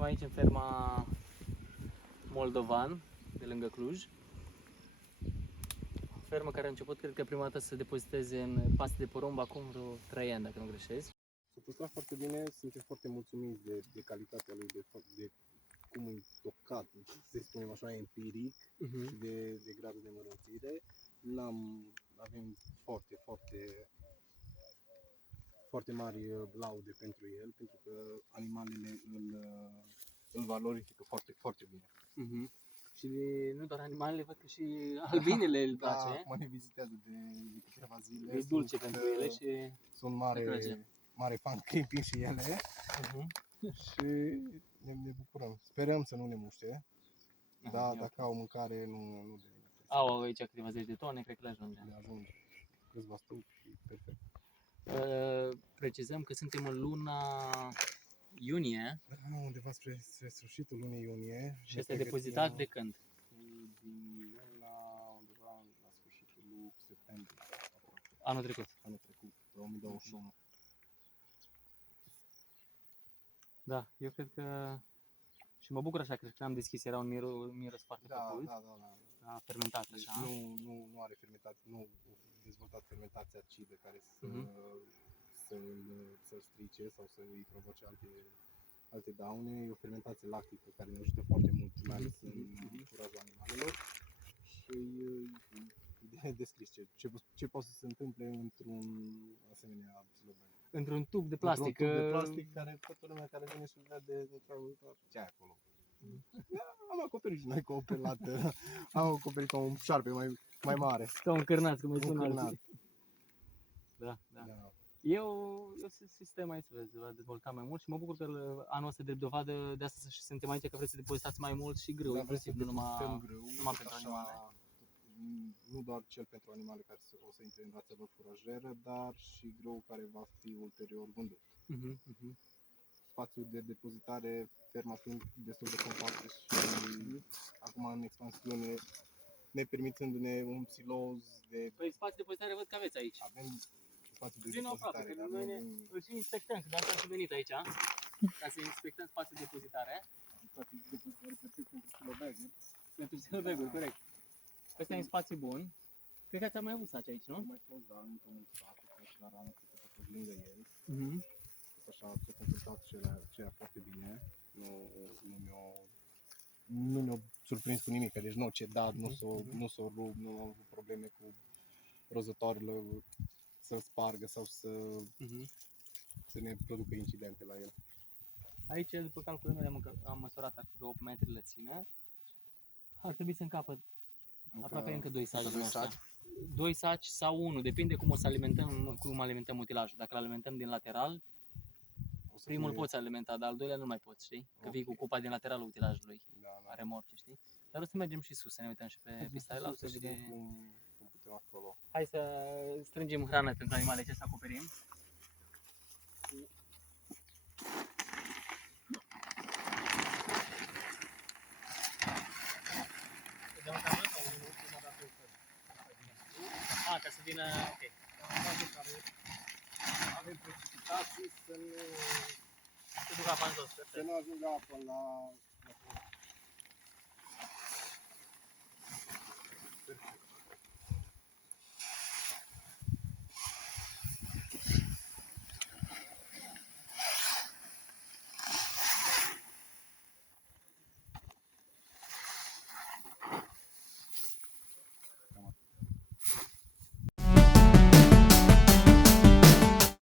Suntem aici în ferma Moldovan, de lângă Cluj. O fermă care a început, cred că prima dată să depoziteze în paste de porumb acum vreo 3 ani, dacă nu greșesc. S-a păstrat foarte bine, suntem foarte mulțumiți de calitatea lui, de cum e tocat, să spunem așa, empiric și de gradul de mărunțire. Avem foarte mari laude pentru el, pentru că animalele îl valorifică foarte bine. Și nu doar animalele, văd că și albinele îl place. Da, mă ne vizitează de câteva zile. E dulce pentru ele și sunt mare fan creepy și ele. Și ne bucurăm. Sperăm să nu ne muște, dar dacă au mâncare, nu de nimic. Au aici câteva zeci de tone, cred că le ajunge. Le ajunge. Câțiva stupi și perfect. Precizăm că suntem în luna iunie. Da, undeva spre sfârșitul lunii iunie. Și este depozitat de când? Din undeva la sfârșitul lui septembrie. Anul trecut. Anul trecut, 2021. Da, eu cred că... Și mă bucur așa, cred că am deschis, era un miros foarte plăcut. Da, fermentat deci așa. Nu are fermentație, nu a dezvoltat fermentație acidă care să-l strice sau să îi provoce alte daune. E o fermentație lactică care ne ajută foarte mult, mai ales în curajul animalelor. Și e descris ce poate să se întâmple într-un asemenea slogan. Într-un tub de plastic. Într-un tub de plastic care toată lumea care vine și vede ce ai acolo. Am acoperit și noi cu o pelată, am acoperit un șarpe mai mare. Ca un cârnaț, cum îi spun alții. Da. E un sistem aici, vezi, va dezvolta mai mult și mă bucur că anul ăsta de dovadă de asta și suntem aici, că vreți să depozitați mai mult și grâu, inclusiv, nu numai pentru animale. Nu doar cel pentru animale care o să intre în rația lor furajeră, dar și grâu care va fi ulterior vândut. Spațiul de depozitare, ferma fiind destul de compactă și acum în expansiune, ne permițându-ne un siloz de... Păi spațiul de depozitare văd că aveți aici. Avem spațiul de depozitare, dar noi îl și inspectăm, că de asta am venit aici, ca să inspectăm spațiul de depozitare. Spațiul de depozitare perfect pentru silobaguri. Pentru silobaguri, corect. Ăsta e un spațiu bun. Cred că ați mai avut saci aici, nu? Nu mai fost, dar încă mult sat, dar am fost lângă el. Așa, s-a comportat și era foarte bine. Nu mi-a surprins cu nimic, deci nu a cedat, nu s-a rupt, nu au avut probleme cu rozătoarele să spargă sau să ne producă incidente la el. Aici, după calculul meu, am măsurat, ar fi 8 metri lățime. Ar trebui să încapă aproape încă 2 saci. 2 saci sau 1, depinde cum alimentăm utilajul. Dacă îl alimentăm din lateral, primul poți alimenta, dar al doilea nu mai poți, știi? Că vii cu cupa din lateralul utilajului, remorce, știi? Dar o să mergem și sus, să ne uităm și pe pista de laută. Să vedem cum putem acolo. Hai să strângem hrană pentru animale, ce să acoperim. Ca să vină, ok. Avem precipitații să ducă apa în jos, să nu ajungă apă la